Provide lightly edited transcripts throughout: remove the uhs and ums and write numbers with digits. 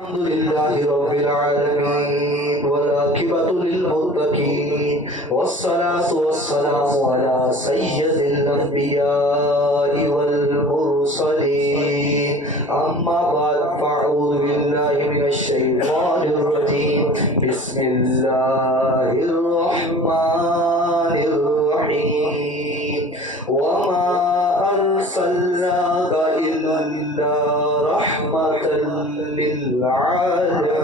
الحمد لله رب العالمين والعاقبة للمتقين والصلاة والسلام على سيد الأنبياء والمرسلين أما بعد فأعوذ بالله من الشيطان الرجيم بسم الله الرحمن الرحيم وما أرسلناك إلا رحمة للعالمين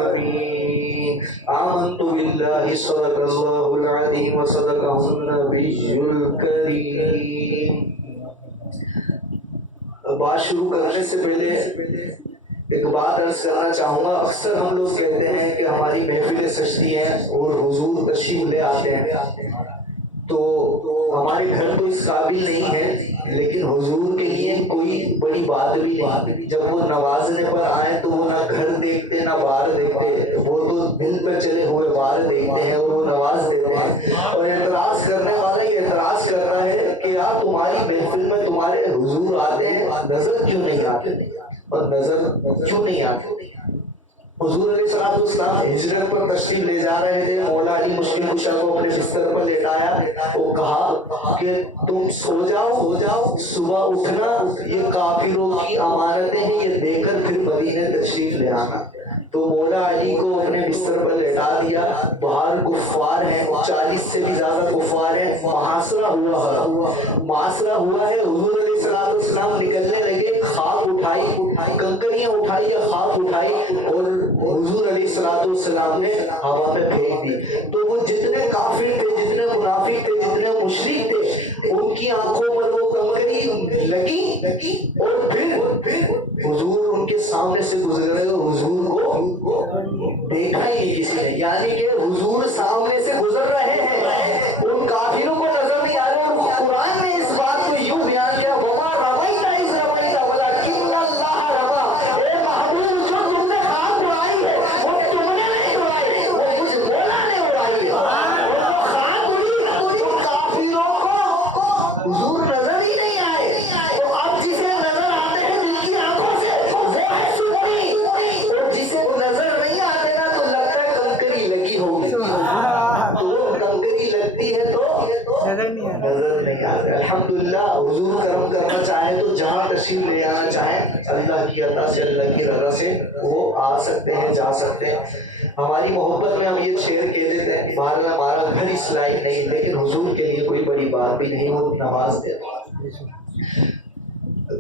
آمنت بالله صدق الله العظيم وصدقه النبي الكريم. بات شروع کرنے سے پہلے ایک بات عرض کرنا چاہوں گا. اکثر ہم لوگ کہتے ہیں کہ ہماری محفلیں سجتی ہیں اور حضور تشریف لے آتے ہیں تو ہمارے گھر تو اس قابل نہیں ہے، لیکن حضور کے لیے کوئی بڑی بات بھی نہیں. جب وہ نوازنے پر آئے تو وہ نہ گھر دیکھتے نہ باہر دیکھتے، وہ تو دل پہ چلے ہوئے باہر دیکھتے ہیں اور وہ نواز دیتے ہیں. اور اعتراض کرنے والا یہ اعتراض کر رہا ہے کہ یار تمہاری محفل میں تمہارے حضور آتے ہیں، نظر کیوں نہیں آتے اور نظر کیوں نہیں آتے. حضور علیہ السلام ہجرت پر تشریف لے جا رہے تھے. مولا علی مشکل کشا کو اپنے بستر پر لیٹایا، وہ کہا کہ تم سو جاؤ، صبح اٹھنا، یہ کافروں کی امانتیں ہیں، یہ دے کر پھر مدینے تشریف لے آنا. تو مولا علی کو اپنے بستر پر لیٹا دیا. باہر کفار ہیں، 40 سے بھی زیادہ کفار ہیں. محاصرہ ہوا ہے. حضور علیہ السلام نکلنے لگے، خاک اٹھائی، کنکریاں اٹھائی یا خاک اٹھائی اور حضور علیہ السلام نے ہوا میں پھینک دی. تو وہ جتنے کافر تھے، جتنے منافق تھے، جتنے مشرک تھے، ان کی آنکھوں پر وہ کنکری لگی اور پھر حضور ان کے سامنے سے گزرے. حضور کو دیکھا ہی نہیں کسی نے، یعنی کہ حضور سامنے سے گزر رہے ہیں، ان کافروں کو نظر نہیں آ رہے. اور قرآن نے اس بات کو یوں بیان کیا، وما رمیت اذ رمیت ولکن اللہ رمی. اے محبوب، جو تم نے خاک اڑائی ہے وہ تم نے نہیں اڑائی، وہ مجھ مولا نے اڑائی ہے. اور وہ خاک اڑی تو کافروں کو حضور نظر ہی نہیں آئے. تو اب جسے نظر آتے ہیں جن کی آنکھوں سے وہ ہے سنی، اور جسے نظر نہیں آتے نا تو لگتا ہے کنکری لگی ہوگی. تو کنکری لگتی ہے تو نظر نہیں آتے. الحمدللہ حضور کرم کرنا چاہے تو جہاں تشریف لے آنا چاہیں، اللہ کی عطا سے، اللہ کی رضا سے وہ آ سکتے ہیں، جا سکتے ہیں. ہماری محبت میں ہم یہ شعر کہہ دیتے ہیں، بہرحال ہمارا گھر اس لائق نہیں، لیکن حضور کے لیے کوئی بڑی بات بھی نہیں، وہ نواز دیتے.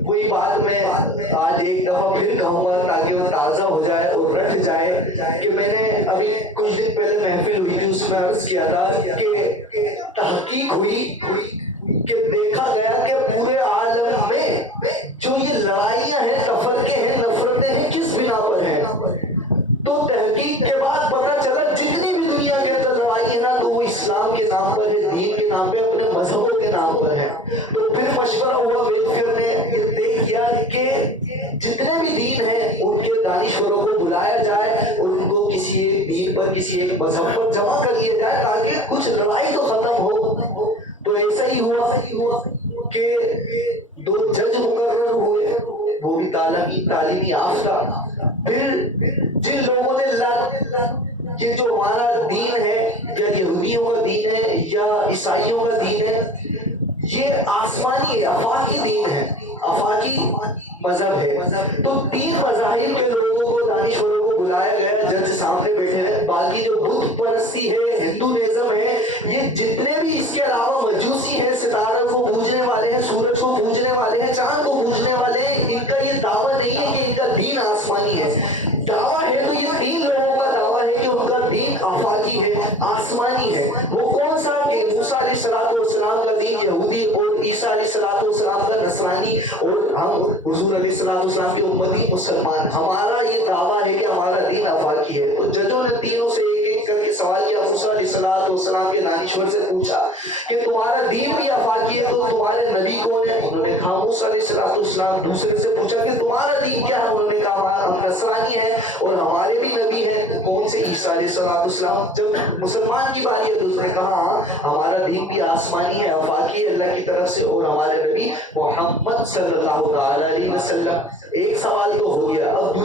کوئی بات میں آج ایک دفعہ پھر کہوں گا تاکہ وہ تازہ ہو جائے اور رٹ جائے کہ میں نے ابھی کچھ دن پہلے محفل ہوئی تھی، اس میں عرض کیا تھا کہ تحقیق ہوئی کہ دیکھا گیا کہ پورے عالم میں جو یہ لڑائیاں ہیں، تفرقے ہیں، نفرتیں ہیں، کس بنا پر ہیں. تو تحقیق کے بعد پتہ چلا جتنی بھی دنیا کے اندر لڑائی ہے نا تو وہ اسلام کے نام پر ہے، دین کے نام پہ، اپنے مذہبوں کے نام پر ہے. تو پھر مشورہ ہوا، ویلفیئر نے یہ طے کیا کہ جتنے بھی دین ہیں ان کے دانشوروں کو بلایا جائے اور ان کو کسی ایک دین پر، کسی ایک مذہب پر جمع کر لیا جائے تاکہ کچھ لڑائی تو ختم ہو. تو ایسا ہی ہوا کہ 2 جج مقرر ہوئے، وہ بھی تعلیمی یافتہ. پھر جن لوگوں نے یہ جو ہمارا دین ہے، یا یہودیوں کا دین ہے یا عیسائیوں کا دین ہے، یہ آسمانی ہے، آفاقی دین ہے، آفاقی مذہب ہے. تو 3 مذاہب کے لوگوں کو، دانشوروں کو بلایا گیا، جج سامنے بیٹھے ہیں. باقی جو بت پرستی ہے، ہندوازم ہے، یہ جتنے بھی اس کے علاوہ مجوسی ہیں، ستارہ کو پوجنے والے ہیں، سورج کو پوجنے والے ہیں، چاند کو پوجنے والے ہیں، ان کا یہ دعویٰ نہیں ہے کہ ان کا دین آسمانی ہے. دعویٰ ہے تو یہ 3 لوگوں کا دعویٰ ہے کہ ان کا دین آفاقی ہے، آسمانی ہے. وہ کون سا؟ کہ موسیٰ علیہ السلام کا دین یہودی اور عیسیٰ علیہ السلام کا نصرانی، اور ہم حضور علیہ السلام کے امتی مسلمان. ہمارا یہ دعویٰ ہے کہ ہمارا دین آفاقی ہے. تو ججوں نے تینوں سے ایک ایک کر کے سوال کیا. موسیٰ علیہ السلام والسلام کے دانشور سے پوچھا کہ تمہارا دین بھی آفاقی ہے تو تمہارے نبی کون ہے؟ انہوں نے کہا موسیٰ علیہ السلام۔ دوسرے سے پوچھا کہ تمہارا دین کیا ہے؟ انہوں نے کہا ہم نصرانی ہیں اور ہمارے بھی نبی ہیں۔ کون سے؟ عیسیٰ علیہ السلام۔ جب مسلمان کی باری ہے تو اس نے کہا ہمارا دین بھی آسمانی ہے، آفاقی ہے اللہ کی طرف سے، اور ہمارے نبی محمد صلی اللہ علیہ وسلم۔ ایک سوال تو ہو گیا۔ اب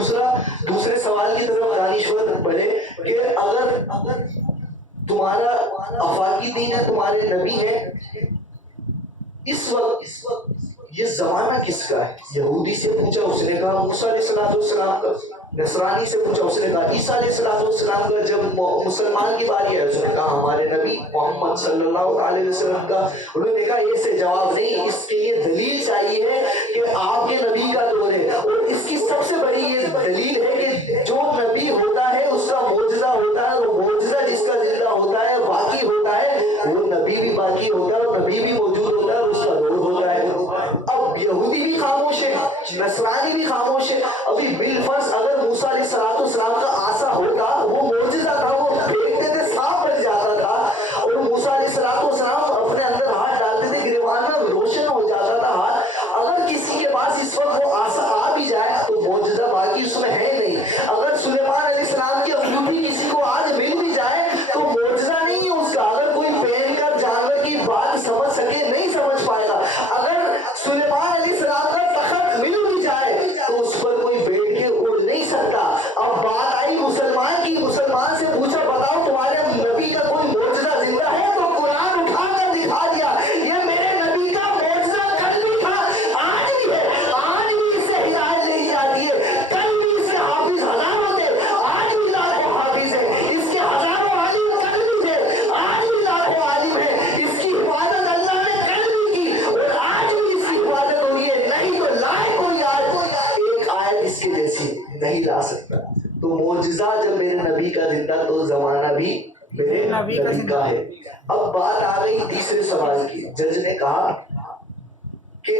دوسرے سوال کی طرف دانشور بڑھے کہ اگر تمہارا آفاقی دین ہے، تمہارے نبی ہیں، اس وقت یہ زمانہ کس کا ہے؟ یہودی سے پوچھا، اس نے کہا موسیٰ علیہ السلام کا۔ نصرانی سے پوچھا، اس نے کہا عیسیٰ علیہ السلام کا۔ جب مسلمان کی باری ہے اس نے کہا ہمارے نبی محمد صلی اللہ علیہ وسلم کا۔ انہوں نے کہا ایسے جواب نہیں، اس کے لیے دلیل چاہیے کہ آپ کے نبی کا دور ہے، اور اس کی سب سے بڑی یہ دلیل ہے کہ جو نبی ہوتا ہے اس کا معجزہ ہوتا ہے، وہ معجزہ جس کا زندہ ہوتا ہے، باقی ہوتا ہے، وہ نبی بھی باقی ہوتا ہے، اور نبی بھی موجود ہوتا ہے، اور اس کا دور ہوتا ہے۔ اب یہودی بھی خاموش ہے، نصرانی بھی خاموش ہے۔ ابھی بالفرض اگر موسیٰ علیہ السلام کا عصا ہوتا، وہ معجزہ تھا، وہ پھینکتے تھے سانپ بن جاتا تھا، اور موسیٰ علیہ السلام اپنے اندر ہاتھ ڈالتے تھے گریبان میں روشن ہو جاتا تھا ہاتھ۔ اگر کسی کے پاس اس وقت وہ عصا آ بھی جائے تو معجزہ باقی اس میں ہے نہیں۔ اگر سلیمان علیہ السلام کی انگوٹھی کسی کو آج مل بھی جائے تو معجزہ نہیں ہے اس کا۔ اگر کوئی پہن کر جانور کی بات سمجھ سکے نہیں سمجھ پائے گا۔ اگر سلیمان علیہ السلام کا تخت مل بھی جائے تو اس پر کوئی بیٹھ کے اڑ نہیں سکتا۔ اب بات آئی مسلمان کی، مسلمان سے پوچھا بتاؤ تمہارے نبی کا کوئی معجزہ زندہ ہے؟ تو قرآن اٹھا کر دکھا دیا، یہ میرے نبی کا معجزہ کل بھی تھا، آج بھی ہے، آج بھی اس سے ہدایت لی جاتی ہے، کل بھی اس کے حافظ ہزاروں تھے، آج بھی لاکھوں حافظ ہیں، اس کے ہزاروں عالم کل بھی تھے، آج بھی لاکھوں عالم ہیں، اس کی حفاظت اللہ نے کل بھی کی اور آج بھی اس کی حفاظت ہوئی ہے۔ نہیں تو لائے کوئی ایک آیت اس کے جیسی نہیں لا سکتا۔ تو معجزہ جب میرے نبی کا زندہ تو زمانہ بھی میرے نبی کا ہے۔ اب بات آ گئی تیسرے سوال کی۔ جج نے کہا کہ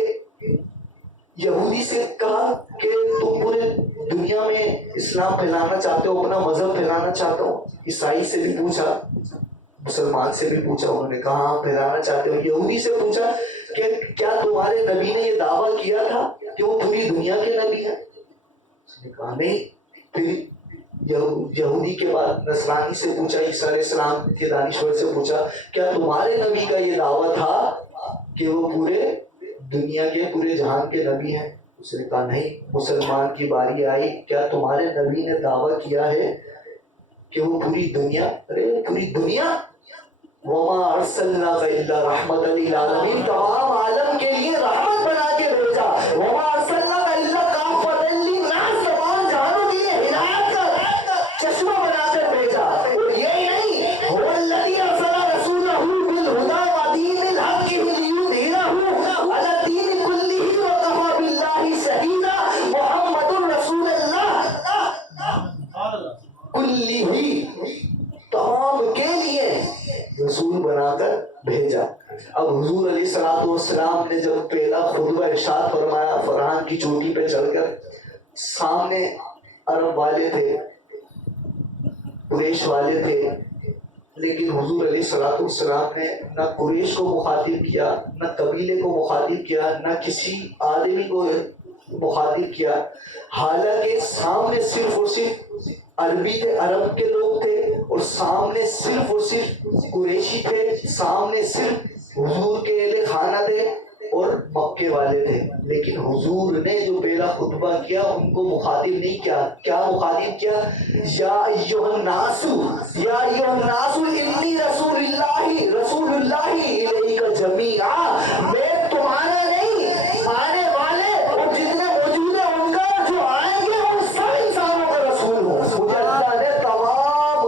یہودی سے کہا کہ تم پورے دنیا میں اسلام پھیلانا چاہتے ہو، اپنا مذہب پھیلانا چاہتے ہو۔ عیسائی سے بھی پوچھا، مسلمان سے بھی پوچھا، انہوں نے کہا ہاں پھیلانا چاہتے ہو۔ یہودی سے پوچھا کہ کیا تمہارے نبی نے یہ دعویٰ کیا تھا کہ وہ پوری دنیا کے نبی ہیں؟ اس نے کہا نہیں۔ پھر یہودی کے بعد نصرانی سے پوچھا، عیسیٰ علیہ السلام کے دانشور سے پوچھا کیا تمہارے نبی کا یہ دعویٰ تھا کہ وہ پورے دنیا کے، پورے جہان کے نبی ہیں؟ اس نے کہا نہیں۔ مسلمان کی باری آئی، کیا تمہارے نبی نے دعویٰ کیا ہے کہ وہ پوری دنیا، پوری دنیا، وما ارسلناک الا رحمۃ للعالمین، تمام عالم کے لیے رحمت بنا کے بھیجا۔ وما ارسلناک الا کافۃ للناس، تمام جہانوں کے لیے ہدایت کا چشمہ بنا کر بھیجا۔ اور یہی نہیں، هو الذی ارسل رسولہ بالہدی ودین الحق لیظہرہ علی الدین کلہ وکفی باللہ شہیدا۔ محمد رسول اللہ کلہ، تمام کے لیے رسول بنا کر بھیجا۔ اب حضور علیہ السلام نے جب پہلا خطبہ ارشاد فرمایا، فرحان کی چوٹی پہ چڑھ کر، سامنے عرب والے تھے، قریش والے تھے، لیکن حضور علیہ السلام نے نہ قریش کو مخاطب کیا، نہ قبیلے کو مخاطب کیا، نہ کسی آدمی کو مخاطب کیا، حالانکہ سامنے صرف اور صرف عربی تھے، عرب کے لوگ تھے، اور سامنے صرف اور صرف قریشی تھے، سامنے صرف حضور کے اہل خانہ تھے اور مکے والے تھے۔ لیکن حضور نے جو پہلا خطبہ کیا ان کو مخاطب نہیں کیا۔ کیا مخاطب کیا؟ یا ایھا الناس، یا ایھا الناس انی رسول اللہ الیک جمیعا، میں تمہارا نہیں، آنے والے اور جتنے موجود ہیں ان کا، جو آئیں گے ان سب انسانوں کا رسول ہوں۔ مجھے اللہ نے تمام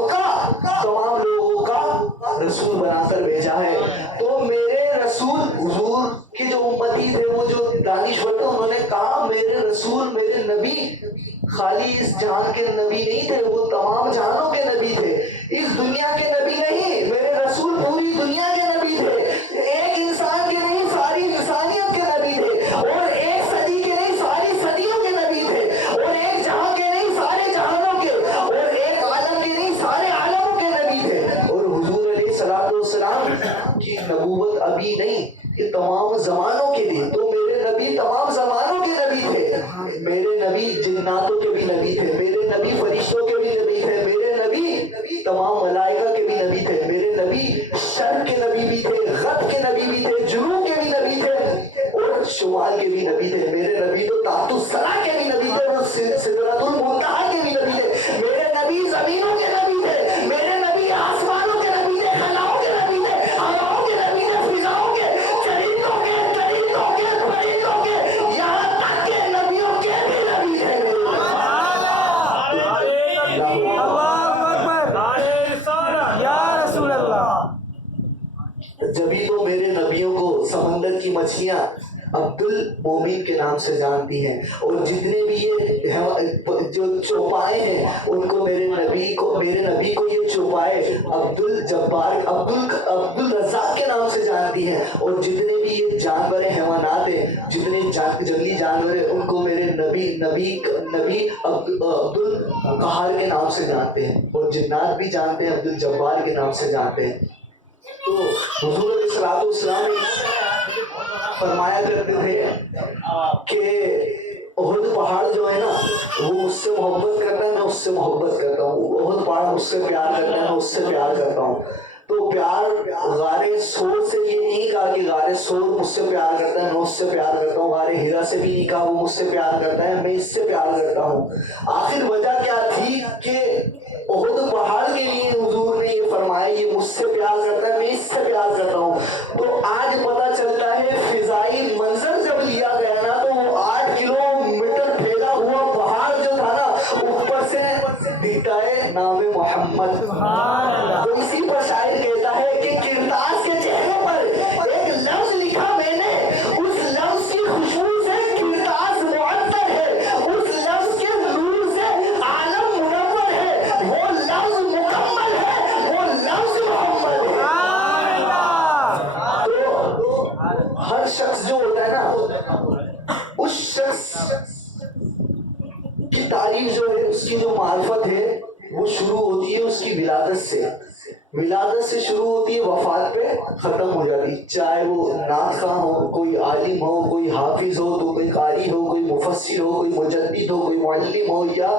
لوگوں کا رسول بنا کر بھیجا ہے۔ تو میرے رسول، حضور کے جو امتی تھے، وہ جو دانشور تھے، انہوں نے کہا میرے رسول، میرے نبی خالی اس جہان کے نبی نہیں تھے، وہ تمام جہانوں کے نبی تھے، اس دنیا کے نبی نہیں۔ میرے رسول پوری دنیا کے نبی تھے، ایک انسان کے نہیں، ساری انسانیت کے نبی تھے، اور ایک صدی کے نہیں، ساری صدیوں کے نبی تھے، اور ایک جہاں کے نہیں، سارے جہانوں کے، اور ایک عالم کے نہیں، سارے عالموں کے نبی تھے۔ اور حضور علیہ السلام نبی نہیں، یہ تمام زمانوں کے لیے. تو میرے نبی تمام زمانوں کے نبی تھے. میرے نبی جناتوں کے بھی نبی تھے، میرے نبی فرشتوں کے بھی نبی تھے، میرے نبی تمام ملائکہ کے بھی نبی تھے، میرے نبی شر کے نبی بھی تھے، غد کے نبی بھی تھے، جنوب کے بھی نبی تھے اور شمال کے بھی نبی تھے. میرے نبی تو تحت الثری کے بھی نبی تھے اور سدرۃ المنتہا کے بھی نبی تھے. میرے نبی زمینوں کے نبی تھے، میرے نبی آسمانوں کے نبی تھے، خلاؤں کے نبی تھے، ہواؤں کے نبی تھے، فضاؤں کے، چرندوں کے، درندوں کے، پرندوں کے، یہاں تک کہ نبیوں کے بھی نبی تھے. جبھی تو میرے نبیوں کو سمندر کی مچھلیاں عبد المومن کے نام سے جانتی ہیں، اور جتنے بھی یہ جو چوپائے ہیں ان کو میرے نبی کو یہ چوپائے عبد الجبار عبد الرزاق کے نام سے جانتی ہیں، اور جتنے بھی یہ جانور حیوانات ہیں، جتنے جنگلی جانور ہیں، ان کو میرے نبی عبد القہار کے نام سے جانتے ہیں، اور جنات بھی جانتے ہیں، عبد الجبار کے نام سے جانتے ہیں. تو حضور علیہ الصلوۃ والسلام فرمایا کرتے تھے کہ احد پہاڑ جو ہے نا وہ مجھ سے محبت کرتا ہے، میں اس سے محبت کرتا ہوں. احد پہاڑ مجھ سے پیار کرتا ہے، میں اس سے پیار کرتا ہوں. تو پیار غار سور سے یہ نہیں کہا کہ غار سور مجھ سے پیار کرتا ہے، میں اس سے پیار کرتا ہوں. غار ہیرا سے بھی نہیں کہا وہ مجھ سے پیار کرتا ہے، میں اس سے پیار کرتا ہوں. آخر وجہ کیا تھی کہ احد پہاڑ کے لیے حضور نے یہ فرمایا یہ مجھ سے پیار کرتا ہے، میں اس سے پیار کرتا ہوں. تو آج پتہ چلتا ہے فضائی منظر جب لیا گیا نا تو وہ 8 کلومیٹر پھیلا ہوا پہاڑ جو تھا نا اوپر سے دکھتا ہے نام محمد. تو اسی پر شاعر کہتا ہے کہ کرتاس کے چہرے پر ایک لفظ لکھا میں نے، اس لفظ کی خوشبو سے کرتاس معطر ہے، اس لفظ کے نور سے عالم منور ہے، وہ لفظ مکمل ہے، وہ لفظ محمد ہے. تو ہر شخص جو ہوتا ہے نا اس شخص کی تعریف جو ہے، اس کی جو معرفت ہے وہ شروع ہوتی ہے اس کی ولادت سے. ولادت سے شروع ہوتی ہے، وفات پہ ختم ہو جاتی. چاہے وہ نعت خواں ہو، کوئی عالم ہو، کوئی حافظ ہو، تو کوئی قاری ہو، کوئی مفسر ہو، کوئی مجدد ہو، کوئی معلم ہو، یا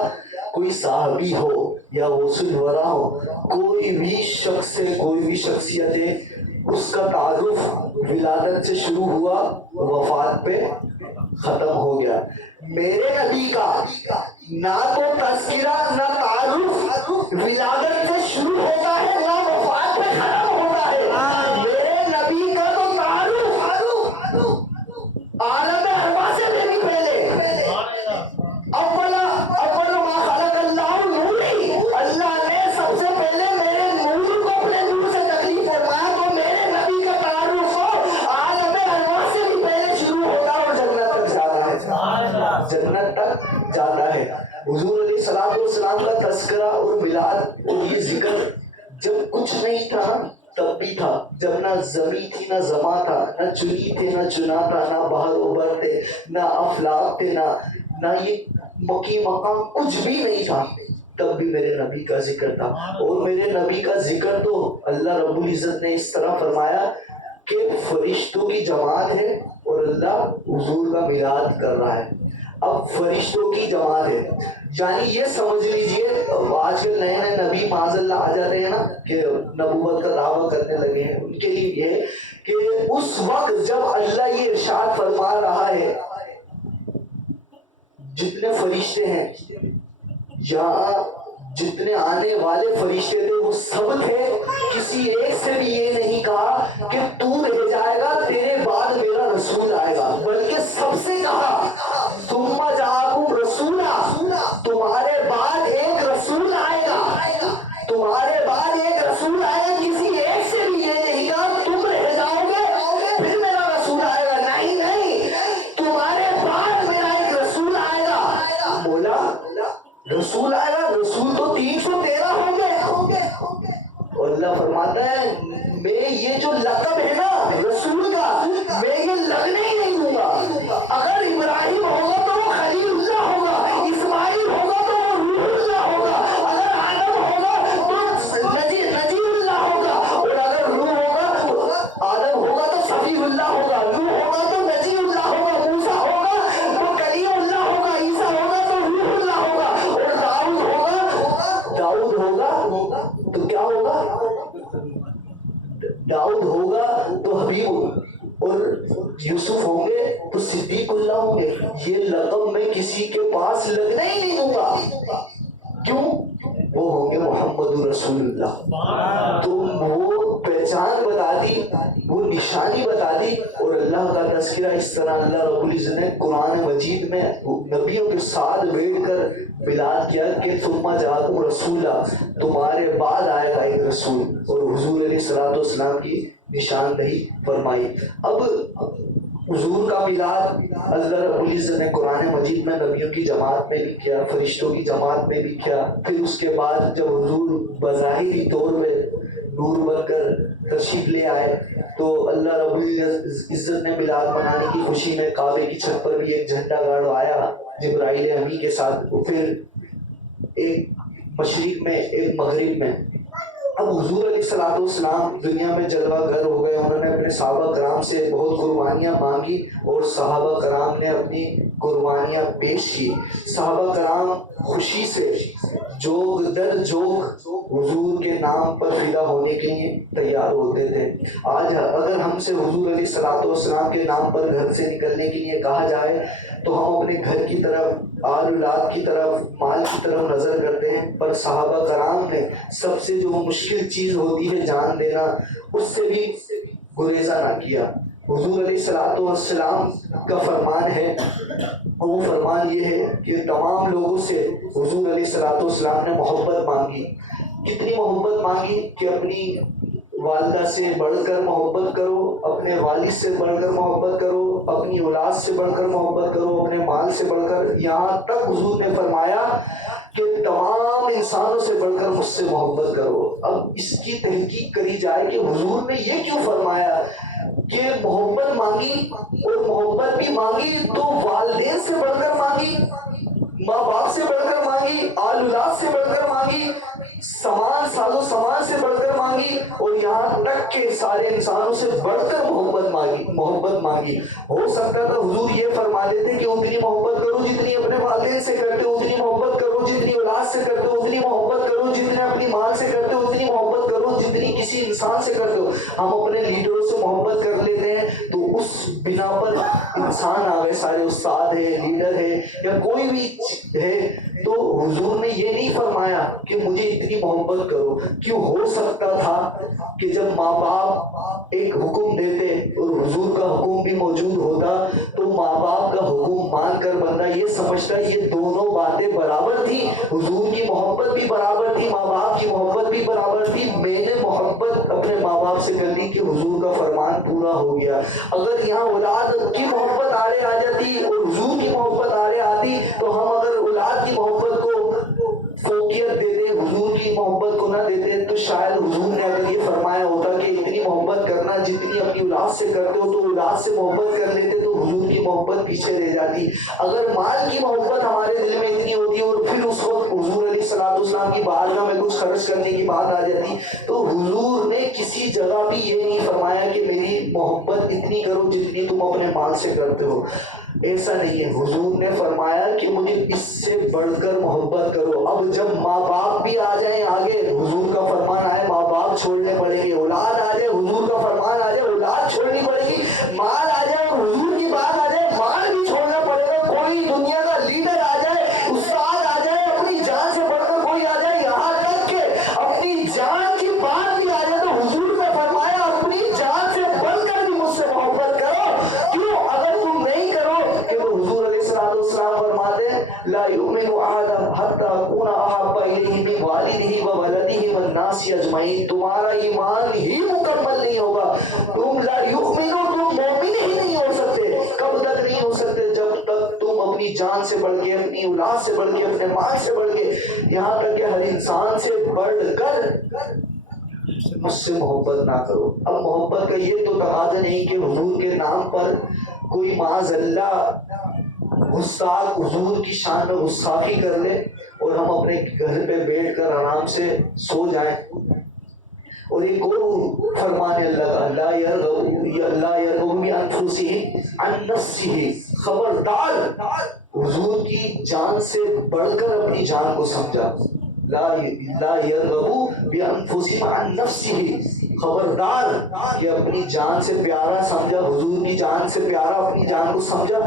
کوئی صحابی ہو یا غوث الورا ہو، کوئی بھی شخص ہے، کوئی بھی شخصیت ہے، اس کا تعارف ولادت سے شروع ہوا، وفات پہ ختم ہو گیا. میرے نبی کا نہ تو تذکرہ نہ تعارف ولادت سے شروع ہوتا ہے، نہ وفات پہ ختم ہوتا ہے. میرے نبی کا تو تعارف عالم ارواح سے بھی پہلے اول ما خلق اللہ نوری، اللہ نے سب سے پہلے میرے نور کو اپنے نور سے تکلیف فرمایا. تو میرے نبی کا تعارف عالم ارواح سے بھی پہلے شروع ہوتا ہے اور جنت تک جاتا ہے، جنت تک جاتا ہے. حضور علیہ الصلوۃ والسلام کا تذکرہ اور میلاد اور یہ ذکر جب کچھ نہیں تھا تب بھی تھا، جب نہ زمین تھی نہ زماں تھا، نہ چنی تھے نہ چنا تھا، نہ بحر و بر تھے، نہ افلاک تھے، نہ یہ مکی مقام کچھ بھی نہیں تھا، تب بھی میرے نبی کا ذکر تھا. اور میرے نبی کا ذکر تو اللہ رب العزت نے اس طرح فرمایا کہ فرشتوں کی جماعت ہے اور اللہ حضور کا میلاد کر رہا ہے. اب فرشتوں کی جماعت ہے یعنی یہ سمجھ لیجئے آج کل نئے نئے نبی معاذ اللہ آ جاتے ہیں نا کہ نبوت کا دعویٰ کرنے لگے ہیں، ان کے لیے یہ کہ اس وقت جب اللہ یہ ارشاد فرما رہا ہے جتنے فرشتے ہیں یا جتنے آنے والے فرشتے تھے وہ سب تھے، کسی ایک سے بھی یہ نہیں کہا کہ تو رہ جائے گا تیرے بعد میرا رسول آئے گا، بلکہ سب سے کہا ثم جاءکم رسولا، تمہارے بعد ایک رسول آئے گا، تمہارے بعد ایک رسول آئے گا. کسی ایک سے بھی یہ نہیں کہا تم رہ جاؤ گے پھر میرا رسول آئے گا، نہیں، تمہارے بعد میرا ایک رسول آئے گا. بولا رسول آئے گا، رسول تو 313 ہوں گے. اور اللہ فرماتا ہے میں یہ جو لقب ہے نا رسول کا، میں یہ لگنے ہی نہیں دوں گا. اگر ابراہیم ہوگا تو وہ خلیل اللہ ہوگا، اسماعیل ہوگا تو وہ روح اللہ ہوگا، اگر آدم ہوگا تو نجی اللہ ہوگا، اور اگر روح ہوگا آدم ہوگا تو داؤد ہوگا تو حبیب، اور یوسف ہوں گے تو صدیق اللہ ہوں گے. یہ لقب میں کسی کے پاس لگنا ہی نہیں دوں گا. کیوں؟ وہ ہوں گے محمد رسول اللہ. تو وہ پہچان بتا دی، وہ نشانی بتا دی. اور اللہ کا تذکرہ اس طرح اللہ رب العزت نے قرآن مجید میں نبیوں کے ساتھ بیٹھ کر بلاد کیا کہ ثم جاءکم رسولا، تمہارے بعد آئے گا ایک رسول. اور حضور علیہ الصلوۃ والسلام کی نشاندہی فرمائی. اب حضور کا میلاد اللہ رب العزت نے قرآن مجید میں نبیوں کی جماعت میں بھی کیا، فرشتوں کی جماعت میں بھی کیا. پھر اس کے بعد جب حضور بظاہری طور پہ نور بن کر تشریف لے آئے تو اللہ رب العزت نے میلاد منانے کی خوشی میں کعبے کی چھت پر بھی ایک جھنڈا گاڑوایا جبرائیل امی کے ساتھ، پھر ایک مشرق میں ایک مغرب میں. اب حضور علیہ الصلوۃ والسلام دنیا میں جلوہ گر ہو گئے. انہوں نے اپنے صحابہ کرام سے بہت قربانیاں مانگی اور صحابہ کرام نے اپنی قربانیاں پیش کی. صحابہ کرام خوشی سے جوگ در جوگ حضور کے نام پر فدا ہونے کے لیے تیار ہوتے تھے. آج اگر ہم سے حضور علیہ الصلوۃ والسلام کے نام پر گھر سے نکلنے کے لیے کہا جائے تو ہم اپنے گھر کی طرف، آل اولاد کی طرف، مال کی طرف نظر کرتے ہیں. پر صحابہ کرام نے سب سے جو مشکل چیز ہوتی ہے جان دینا، اس سے بھی گریزہ نہ کیا. حضور علیہ الصلوۃ والسلام کا فرمان ہے، اور وہ فرمان یہ ہے کہ تمام لوگوں سے حضور علیہ الصلوۃ والسلام نے محبت مانگی. کتنی محبت مانگی کہ اپنی والدہ سے بڑھ کر محبت کرو، اپنے والد سے بڑھ کر محبت کرو، اپنی اولاد سے بڑھ کر محبت کرو، اپنے مال سے بڑھ کر. یہاں تک حضور نے فرمایا کہ تمام انسانوں سے بڑھ کر مجھ سے محبت کرو. اب اس کی تحقیق کری جائے کہ حضور نے یہ کیوں فرمایا کہ محبت مانگی، اور محبت بھی مانگی تو والدین سے بڑھ کر مانگی، ماں باپ سے بڑھ کر مانگی، آل اولاد سے بڑھ کر مانگی، سامان ساز و سامان سے بڑھ کر مانگی، اور یہاں تک کہ سارے انسانوں سے بڑھ کر محبت مانگی. ہو سکتا تھا حضور یہ فرما دیتے کہ اتنی محبت کرو جتنی اپنے والدین سے کرتے ہو، اتنی محبت کرو جتنی اولاد سے کرتے ہو، اتنی محبت کرو جتنے اپنی مال سے کرتے ہو، اتنی محبت کرو جتنی کسی انسان سے کرتے ہو. ہم اپنے لیڈروں سے محبت کر لیتے ہیں تو اس بنا پر انسان آ گئے، سارے استاد ہے، لیڈر ہے یا کوئی بھی ہے، تو حضور نے یہ نہیں فرمایا کہ مجھے اتنی محبت کرو. کیوں؟ ہو سکتا تھا کہ جب ماں باپ ایک حکم دیتے اور حضور کا حکم بھی موجود ہوتا تو ماں باپ کا حکم مان کر بندہ یہ سمجھتا یہ دونوں باتیں برابر تھی، حضور کی محبت بھی برابر تھی، ماں باپ کی محبت بھی برابر تھی. میں نے محبت اپنے ماں باپ سے کر لی کہ حضور کا فرمان پورا ہو گیا. اگر یہاں اولاد کی محبت آڑے آ جاتی اور حضور کی محبت آڑے آتی تو ہم اگر اولاد کی محبت کو فوقیت دیتے، حضور کی محبت کو نہ دیتے، تو شاید حضور نے اگر یہ فرمایا ہوتا کہ اتنی محبت کرنا جتنی اپنی اولاد سے کرتے ہو، تو اولاد سے محبت کر لیتے تو حضور کی محبت پیچھے رہ جاتی. اگر مال کی محبت ہمارے دل میں اتنی ہوتی اور پھر اس وقت حضور علیہ الصلوۃ والسلام کی بارگاہ میں کچھ خرچ کرنے کی بات آ جاتی تو حضور نے کسی جگہ بھی یہ نہیں فرمایا کہ میری محبت اتنی کرو جتنی تم اپنے مال سے کرتے ہو. ایسا نہیں ہے. حضور نے فرمایا کہ مجھے اس سے بڑھ کر محبت کرو. اب جب ماں باپ بھی آ جائیں آگے، حضور کا فرمان آئے ماں باپ چھوڑنے پڑیں گے، اولاد آ جائے حضور کا فرمان آ جائے اولاد چھوڑنی پڑے گی، مال آ جائے اور حضور کی بات آ جائے مال بھی چھوڑنا پڑے گا. کوئی دنیا کا لیڈر آ جائے، استاد آ جائے، اپنی جان سے بڑھ کر کوئی آ جائے، یہاں تک کہ اپنی جان کی بات بھی آ جائے تو حضور نے فرمایا اپنی جان سے بڑھ کر بھی مجھ سے محبت کرو. کیوں؟ اگر تم نہیں کرو کہ تو حضور علیہ الصلوۃ والسلام فرماتے ہیں لا یؤمن احدکم حتی اکون احب الیہ من والدہ وولدہ والناس اجمعین. تمہارا ایمان ہی مکمل نہیں ہوگا. تم لا یؤمنو، تم مومن ہی نہیں ہو سکتے. کب تک نہیں ہو سکتے؟ جب تک تم اپنی جان سے بڑھ کے، اپنی اولاد سے بڑھ کے، اپنے مال سے بڑھ کے، یہاں تک کہ ہر انسان سے بڑھ کر مجھ سے محبت نہ کرو. اب محبت کا یہ تو تقاضا نہیں کہ حضور کے نام پر کوئی معاذ اللہ گستاخ حضور کی شان میں گستاخی کر لے اور ہم اپنے گھر پہ بیٹھ کر آرام سے سو جائیں. اور ایک اور فرمان اللہ کا لا یرغب بانفسہم عن نفسہ. خبردار، حضور کی جان سے بڑھ کر اپنی جان کو سمجھا. لا یرغب بانفسہم عن نفسہ. خبردار کہ اپنی جان سے پیارا سمجھا، حضور کی جان سے پیارا اپنی جان کو سمجھا،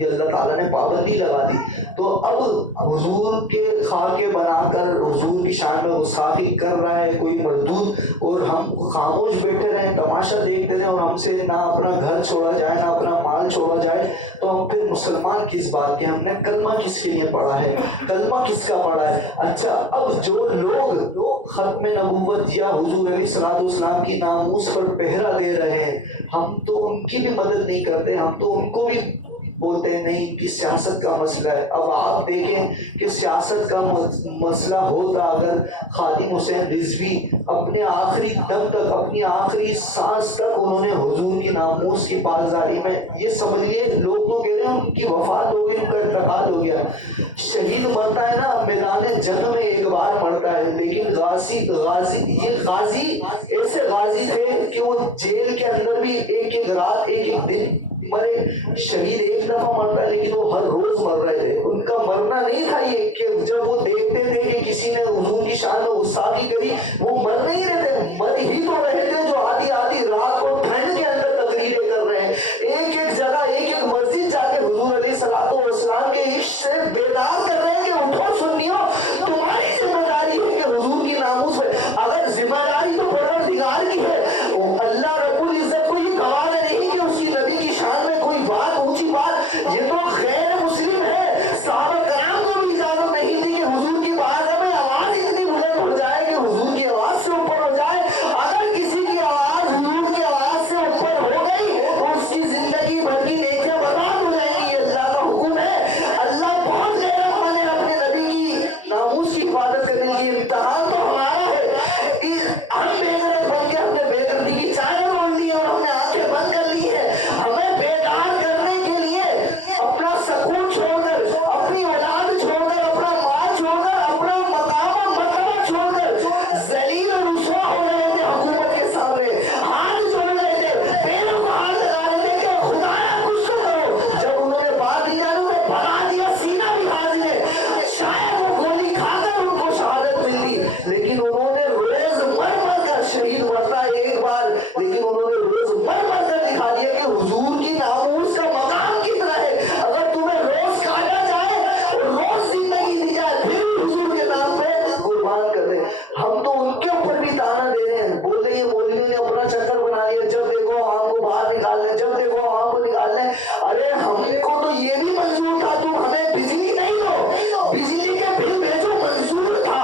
یہ اللہ تعالیٰ نے پابندی لگا دی۔ تو اب حضور کے خاکے بنا کر حضور کی شان میں گستاخی کر رہا ہے کوئی مردود، اور ہم خاموش بیٹھے رہیں، تماشا دیکھتے رہیں، اور ہم سے نہ اپنا گھر چھوڑا جائے نہ اپنا مال چھوڑا جائے، تو ہم پھر مسلمان کس بات کے؟ ہم نے کلمہ کس کے لیے پڑھا ہے؟ کلمہ کس کا پڑھا ہے؟ اچھا، اب جو لوگ ختم نبوت یا حضور علیہ الصلوۃ والسلام کی ناموس پر پہرا دے رہے ہیں، ہم تو ان کی بھی مدد نہیں کرتے، ہم تو ان کو بھی بولتے ہیں نہیں کہ سیاست کا مسئلہ ہے۔ اب آپ دیکھیں کہ سیاست کا مسئلہ ہوتا اگر خادم حسین رضوی اپنے آخری دم تک، اپنی آخری سانس تک انہوں نے حضور کی ناموس کی پاسداری میں، یہ سمجھ لیے لوگ تو کہہ رہے ہیں ان کی وفات ہو گئی، ان کا انتقال ہو گیا۔ شہید مرتا ہے نا میدان جنگ میں ایک بار مرتا ہے، لیکن غازی یہ غازی ایسے غازی تھے کہ وہ جیل کے اندر بھی ایک ایک رات ایک ایک دن مرے۔ شہید ایک دفعہ مرتا ہے لیکن وہ ہر روز مر رہے تھے۔ ان کا مرنا نہیں تھا یہ کہ جب وہ دیکھتے تھے کہ کسی نے حضور کی شان میں گستاخی کری، وہ مر نہیں رہے تھے، مر ہی تو رہے تھے، جو آدھی آدھی رات کو ٹھنڈ کے اندر تقریریں کر رہے ہیں، ایک ایک جگہ ایک ایک مسجد جا کے حضور علیہ الصلوۃ والسلام کے عشق سے بیدار کر رہے ہیں کہ اٹھو سنیو، تمہاری ذمہ داری ہے کہ حضور کی ناموس پہ، اگر ذمہ داری تو پروردگار کی ہے، اللہ رب العزت کو یہ گوارا نہیں کہ اس کی نبی کی شان میں کوئی بات اونچی بات، یہ تو غیر مسلم ہے۔ صحابہ کرام کو بھی اجازت نہیں تھی کہ حضور کی بارگاہ میں آواز اتنی بلند ہو جائے کہ حضور کی آواز سے اوپر ہو جائے۔ اگر کسی کی آواز حضور کی آواز سے اوپر ہو گئی تو اس کی زندگی بھر کی نیکیاں برباد ہو جائیں گی، یہ اللہ کا حکم ہے۔ اللہ بہت غیرت مند ہے، اپنے نبی کی ناموس کی حفاظت کرنے کی امتحان تو ہمارا ہے۔ ہم بے غیرت بن کے ہم نے بے غیرتی کی چادر اوڑھ لی اور ہم نے آنکھیں بند کر لی ہے۔ ہمیں بیدار کرنے کے لیے اپنا سکون چھوڑ کر، اپنی اولاد چھوڑ کر، اپنا مال چھوڑ کر، اپنا مقام و مرتبہ چھوڑ کر ذلیل اور رسوا ہو رہے تھے حکومت کے سامنے، ہاتھ جوڑ رہے تھے، پیروں کو ہاتھ لگا رہے تھے کہ خدایا کچھ تو کرو۔ جب انہوں نے بات دیا انہوں نے بھگا دیا، سینہ بھی حاضر ہے، شاید وہ گولی کھا کر ان کو شہادت ملتی، لیکن انہوں نے روز مر مر کر، شہید مرتا ہے ایک بار لیکن انہوں نے روز مر مر کر دکھا دیا کہ حضور کی ناموس کا مقام کتنا ہے۔ اگر تمہیں روز کاٹا جائے اور روز زندگی دی جائے پھر بھی حضور کے نام پہ قربان کر دیں۔ ہم تو ان کے اوپر بھی تانا دے رہے ہیں، بول رہے ہیں مولویوں نے اپنا چکر بنا لیا، جب دیکھو عوام کو باہر نکال لیں، جب دیکھو عوام کو نکال لیں۔ ارے ہم کو تو یہ بھی منظور تھا تم ہمیں بجلی نہیں دو، بجلی کے بل بھیجو، منظور تھا۔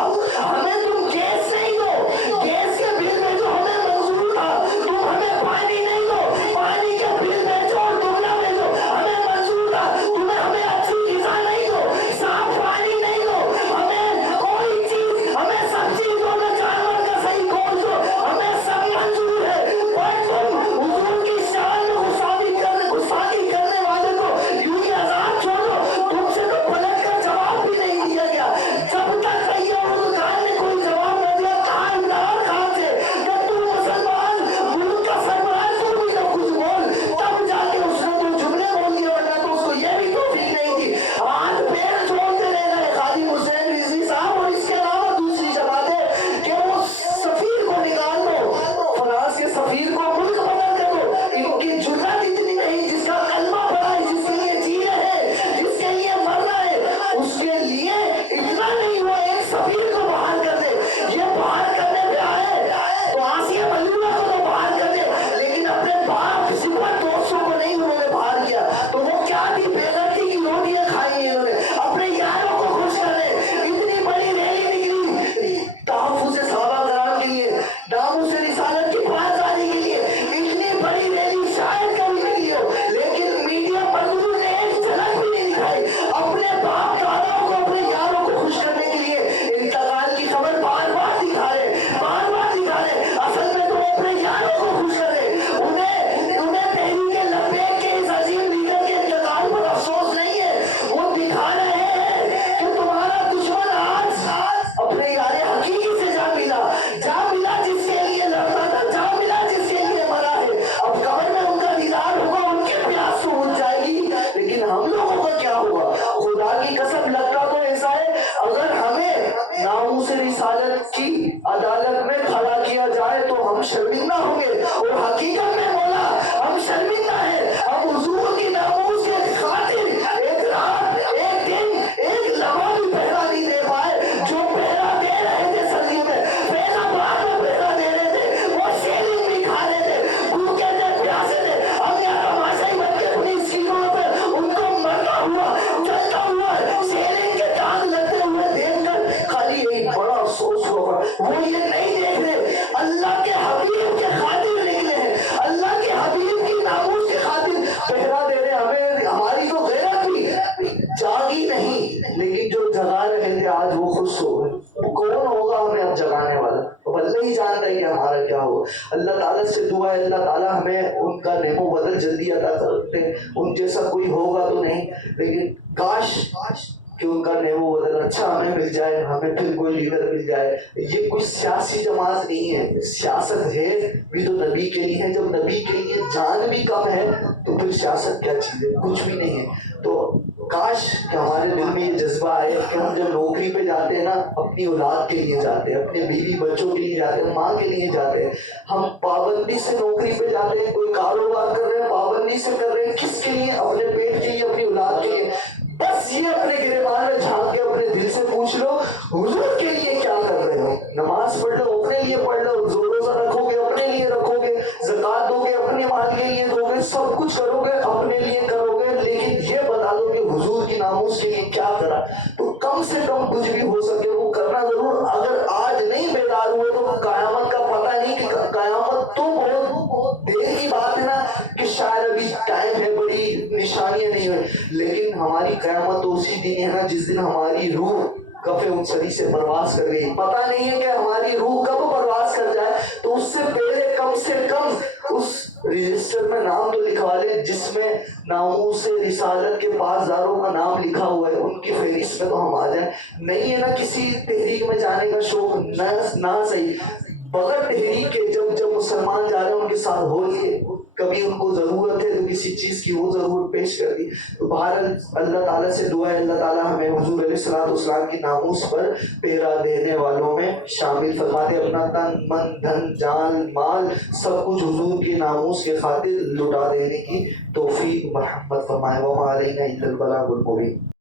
ہمیں تم گیس نہیں دو، گیس کے بل بھیجو، ہمیں منظور تھا۔ تم ہمیں پانی نہیں دو، پانی کے بل بھیجو اور دگنا بھیجو، ہمیں منظور تھا۔ تمہیں ہمیں اچھی غذا نہیں دو، صاف پانی نہیں دو، ہمیں کوئی چیز، ہمیں سب چیزوں میں جانور کا صحیح گوشت دو، ہمیں سب منظور ہے۔ پر تم حضور کی شان میں گستاخی کرنے والے کو یوں ہی آزاد چھوڑ دو۔ تم سے تو پلٹ کر جواب بھی نہیں دیا گیا۔ جب تک رہی اردو خان نے کوئی جواب نہ دیا، کہا عمران خان سے کہ تم مسلمان ملک کا سربراہ، تم بھی تو کچھ بول، تب جا کے اس نے تو جملے بول دیا، ورنہ تو اس کو یہ بھی توفیق نہیں تھی۔ ہاتھ پیر چھوڑتے رہ گئے خادم حسین رضوی صاحب، اور اس کے علاوہ دوسری جماعتیں کہ وہ سفیر کو نکال دو، فرانس کے سفیر کو ملک بدل کر دو۔ ان کی جرات اتنی نہیں، جس کا کلمہ پڑا ہے، جس کے لیے جی رہے ہیں، جس کے لیے مر رہا ہے، اس کے لیے اتنا نہیں ہوا ایک سفیر کو باہر کر دے۔ یہ باہر کرنے پہ آئے تو آسیہ ملولہ کو تو باہر کر دے، لیکن اپنے باپ سپر دوستوں کو نہیں انہوں نے باہر کیا۔ تو وہ کیا تھی؟ بے غیرتی کی روٹیاں کھائی ہیں انہوں نے، اپنے یاروں کو خوش کرنے اتنی بڑی ریلی نکلی تحفظ صحابہ کرام کے لیے، ناموس رسالت کی پاسداری کے لیے، اتنی بڑی ریلی شاید کبھی نکلی ہو، لیکن میڈیا پر انہوں نے ایک جھلک بھی نہیں دکھائی۔ اپنے باپ داداؤں کو، اپنے یاروں کو خوش کرنے کے لیے انتقال کی خبر بار بار دکھا رہے، بار بار دکھا رہے، اصل میں تو وہ اپنے یاروں کو خوش کر رہے۔ انہیں تحریک لبیک کے اس عظیم لیڈر کے انتقال پر افسوس نہیں ہے، وہ دکھا رہے ہیں کہ تمہارا دشمن آج اپنے یار حقیقی سے جا ملا جس کے لیے لڑتا تھا، جا ملا جس کے لیے مرا ہے۔ اب قبر میں ان کا دیدار ہوگا، ان کی پیاس تو بجھ جائے گی، لیکن ہم لوگوں کا کیا ہوا؟ خدا کی قسم لگتا تو ایسا ہے اگر ہمیں ناموس رسالت کی عدالت میں کھڑا کیا جائے تو ہم ہم شرمندہ ہوں گے، اور حقیقت میں مولا ہم شرمندہ ہیں، ہم حضور کی ناموس کے خاطر ایک رات، ایک دن، ایک لمحہ بھی پہرا نہیں دے پائے۔ جو پہرا دے رہے تھے سردیوں میں، فیض آباد میں پہرا دے رہے تھے، وہ شیرنگ بھی کھا رہے تھے، بھوکے تھے، پیاسے تھے، ہم یہاں تماشائی بن کے اپنی اسکرینوں پر ان کو مرتا ہوا، جلتا ہوا، شیرنگ کے داغ لگتے ہوئے دیکھ کر خالی ایک بڑا افسوس ہوا۔ وہ یہ نہیں دیکھ رہے اللہ کے حبیب کے خاطر نکلے ہیں، اللہ کے حبیب کی ناموس کے خاطر پہرا دے رہے ہیں۔ ہمیں ہماری تو غیرت بھی جاگی نہیں، لیکن جو جگا رہے تھے آج وہ خوش ہو گئے۔ کون ہوگا ہمیں اب جگانے والا؟ اب اللہ ہی جانتا ہے کہ ہمارا کیا ہو۔ اللہ تعالیٰ سے دعا ہے اللہ تعالیٰ ہمیں ان کا نعم و بدل جلدی عطا کرتے، ان جیسا کوئی ہوگا تو نہیں، لیکن کاش کہ ان کا نعم و بدل اچھا ہمیں مل جائے، ہمیں پھر کوئی لیڈر مل جائے۔ یہ کوئی سیاسی جماعت نہیں ہے، سیاست ہے بھی تو نبی کے لیے ہے۔ جب نبی کے لیے جان بھی کم ہے تو پھر سیاست کیا چیز ہے؟ کچھ بھی نہیں ہے۔ تو کاش کہ ہمارے دل میں یہ جذبہ آئے کہ ہم جب نوکری پہ جاتے ہیں نا، اپنی اولاد کے لیے جاتے ہیں، اپنے بیوی بچوں کے لیے جاتے ہیں، ماں کے لیے جاتے ہیں، ہم پابندی سے نوکری پہ جاتے ہیں، کوئی کاروبار کر رہے ہیں پابندی سے کر رہے ہیں، کس کے لیے؟ اپنے پیٹ کے لیے، اپنی اولاد کے لیے۔ بس یہ اپنے گریبان میں جھانک کے اپنے دل سے پوچھ لو حضور کے لیے کیا کر رہے ہو؟ نماز پڑھ لو اپنے لیے پڑھ لو، روزہ رکھو گے اپنے لیے رکھو گے، زکوٰۃ دو گے اپنے مال کے لیے دو گے، سب کچھ کرو گے اپنے لیے کرو گے، لیکن یہ بتا دو کہ حضور کی ناموس کے لیے کیا کرا؟ تو کم سے کم کچھ بھی ہو سکے وہ کرنا ضرور۔ اگر آج نہیں بیدار ہوئے تو قیامت کا پتہ نہیں، کہ قیامت تو بہت دیر کی بات ہے نا، کہ شاید ابھی ٹائم ہے، بڑی نشانیاں نہیں ہوئی، لیکن ہماری قیامت تو اسی دن ہے نا جس دن ہماری روح کفِ انصری سے پرواز کر گئی۔ پتہ نہیں ہے کہ ہماری روح کب پرواز کر جائے، تو اس سے پہلے کم سے کم اس رجسٹر میں نام تو لکھوا لیں جس میں ناموس رسالت کے پاسداروں کا نام لکھا ہوا ہے، ان کی فہرست میں تو ہم آ جائیں۔ نہیں ہے نا کسی تحریک میں جانے کا شوق، نہ صحیح، بغیر تحریک کے جب مسلمان جا رہے ہیں ان کے ساتھ ہو لیے، کبھی ان کو ضرورت ہے تو کسی چیز کی وہ ضرورت پیش کر دی۔ تو بہرحال اللہ تعالیٰ سے دعا ہے اللہ تعالیٰ ہمیں حضور علیہ الصلوۃ والسلام کی ناموس پر پہرا دینے والوں میں شامل فرما دے۔ اپنا تن من دھن جان مال سب کچھ حضور کی ناموس کے خاطر لٹا دینے کی توفیق مرحمت فرمائے۔ وما علینا الا البلاغ المبین۔